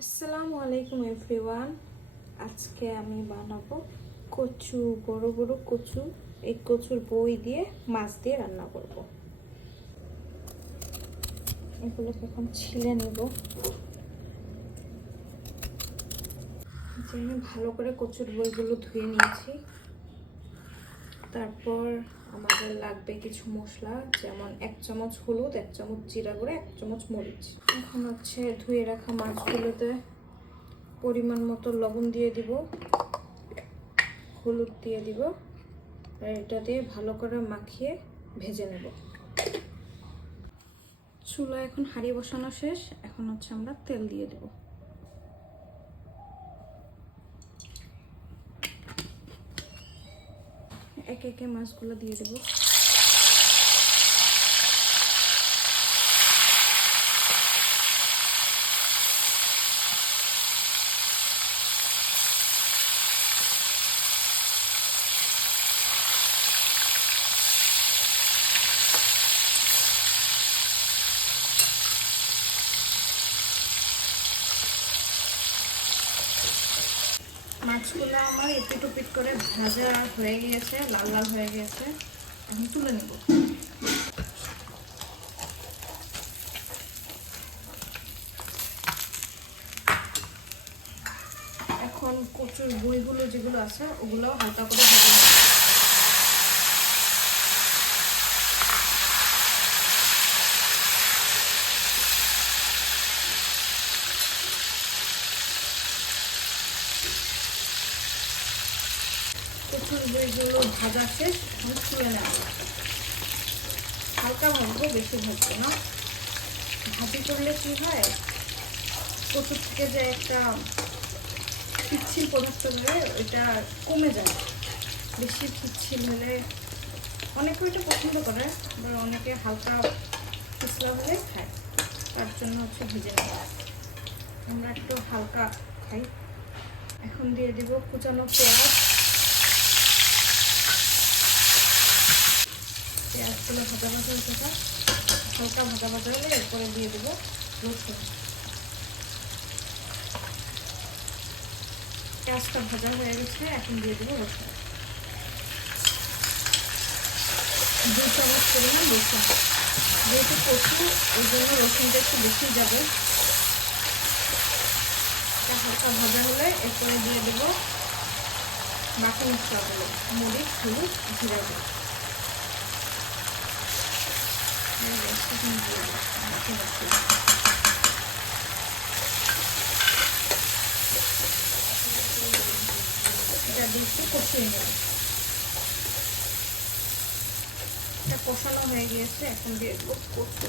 আসসালামু আলাইকুম এভরিওয়ান। আজকে আমি বানাবো কচু, বড় বড় কচু। এই কচুর বই দিয়ে মাছ দিয়ে রান্না করব। এগুলোকে এখন ছিলে নেব। আমি ভালো করে কচুর বইগুলো ধুয়ে নিয়েছি। তারপর আমাদের লাগবে কিছু মশলা, যেমন 1 চামচ হলুদ, 1 চামচ জিরা গুঁড়া, 1 চামচ মরিচ। এখন হচ্ছে ধুয়ে রাখা মাছগুলোতে পরিমাণ মতো লবণ দিয়ে দিব, হলুদ দিয়ে দিব, আর এটা দিয়ে ভালো করে মাখিয়ে ভেজে নেব। চুলা এখন হাঁড়ি বসানো শেষ। এখন হচ্ছে আমরা তেল দিয়ে দেব। একে একে মাছগুলো দিয়ে দেব। মাছগুলো আমার এপিট ওপিট করে ভাজা হয়ে গিয়েছে, লাল লাল হয়ে গিয়েছে। এখন তুলে নেব। এখন কচুর বইগুলো যেগুলো আছে ওগুলো হালকা করে ভেজে নেব। কচুর বইগুলো ভাজা শেষ, এখন তুলে নেব। হালকা ভাজবো, বেশি ভাজবো না। ভাজি করলে কি হয়, কচুর থেকে যে একটা পিচ্ছিল পদার্থ হলে ওইটা কমে যায়। বেশি পিচ্ছিল হলে অনেকে ওইটা পছন্দ করে, আবার অনেকে হালকা পিছলা হলে খায়। তার জন্য হচ্ছে ভেজে নেওয়া। আমরা একটু হালকা খাই। এখন দিয়ে দিব কুচানো পেঁয়াজ। পেঁয়াজগুলো ভাজা ভাজা হতে থাক, হালকা ভাজা ভাজা হলে এরপরে দিয়ে দেবো রসুন। পেঁয়াজটা ভাজা হয়ে গেছে, এখন দিয়ে দেবো রসুন। 2 চামচ পরিমাণ রসুন। যেহেতু কচু, ওই জন্য রসুনটা একটু বেশি যাবে। হালকা ভাজা হলে এরপরে দিয়ে দেবো বাকি মশলাগুলো, মরিচ, হলুদ, জিরা গুঁড়ো। এটা দিয়ে একটু কষিয়ে নেব। এটা কষানো হয়ে গিয়েছে, এখন দিয়ে দেবো কচু।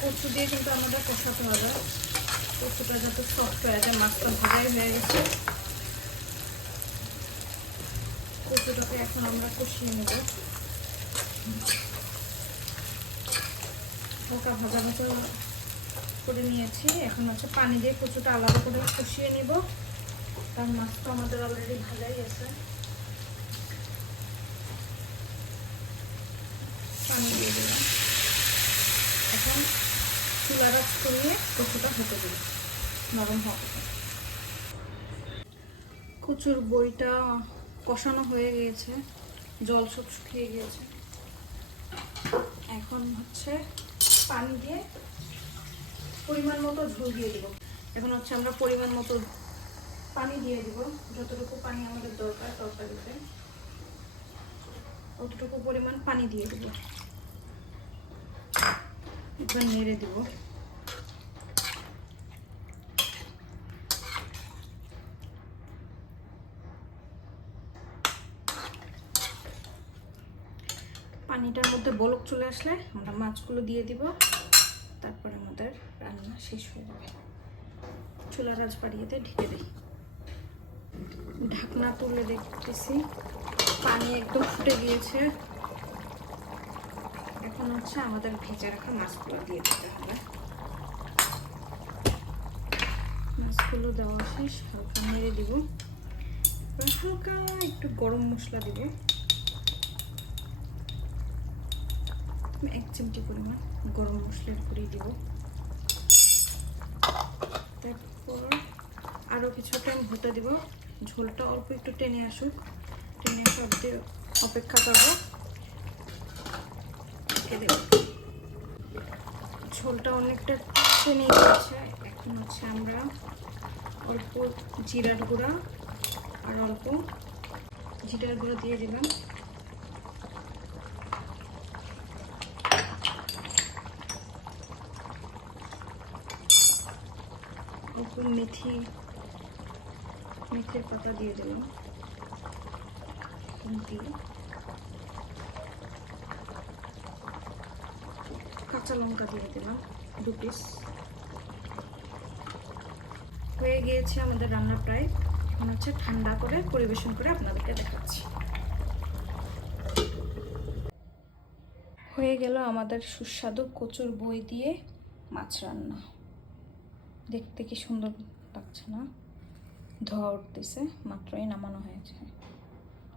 কচু দিয়ে কিন্তু আমাদের কষাতে হবে। কচুটা যত সফট হয়ে যায়, মাছটা ভাজাই হয়ে গেছে। কচুটাকে এখন আমরা কষিয়ে নেব। হালকা ভাজা ভাজা করে নিয়েছি। এখন হচ্ছে পানি দিয়ে কচুটা আলাদা করে কষিয়ে নিব, কারণ মাছটা আমাদের অলরেডি ভাজাই আছে। পানি দিয়ে দিলাম। এখন চুলা রাখ করিয়ে কচুটা হতে দিই, নরম হবে। কচুর বইটা কষানো হয়ে গিয়েছে, জল সব শুকিয়ে গিয়েছে। এখন হচ্ছে পানি দিয়ে পরিমাণ মতো ঝোল দিয়ে দিব। এখন হচ্ছে আমরা পরিমাণ মতো পানি দিয়ে দিব, যতটুকু পানি আমাদের দরকার তরকারিতে অতটুকু পরিমাণ পানি দিয়ে দিব। এবার নেড়ে দিব। পানিটার মধ্যে বলক চলে আসলে আমরা মাছগুলো দিয়ে দিব। তারপর আমাদের রান্না শেষ হয়ে যাবে। চুলার আঁচ বাড়িয়ে দিয়ে ঢেকে দিই। ঢাকনা তুলে দেখতেছি পানি একদম ফুটে গিয়েছে। এখন হচ্ছে আমাদের ভেজে রাখা মাছগুলো দিয়ে দিতে হবে। মাছগুলো দেওয়া শেষ, হালকা নেড়ে দিব। হালকা একটু গরম মশলা দিব। আমি 1 চিমটি পরিমাণ গরম মশলার গুঁড়ি দিব। তারপর আরও কিছু টাইম হতে দিব, ঝোলটা অল্প একটু টেনে আসুক, টেনে আসা অবধি অপেক্ষা করবো। ঝোলটা অনেকটা টেনে গেছে। এখন হচ্ছে আমরা অল্প জিরার গুঁড়া আর অল্প জিরার গুঁড়া দিয়ে দিলাম। অল্প মেথির পাতা দিয়ে দিলাম। দিয়ে কাঁচা লঙ্কা দিয়ে দিলাম 2 পিস। হয়ে গিয়েছে আমাদের রান্না প্রায়। এখন হচ্ছে ঠান্ডা করে পরিবেশন করে আপনাদেরকে দেখাচ্ছি। হয়ে গেল আমাদের সুস্বাদু কচুর বই দিয়ে মাছ রান্না। দেখতে কি সুন্দর লাগছে না? ধোয়া উঠতেছে, মাত্রই নামানো হয়েছে।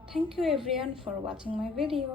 Thank you everyone for watching my video.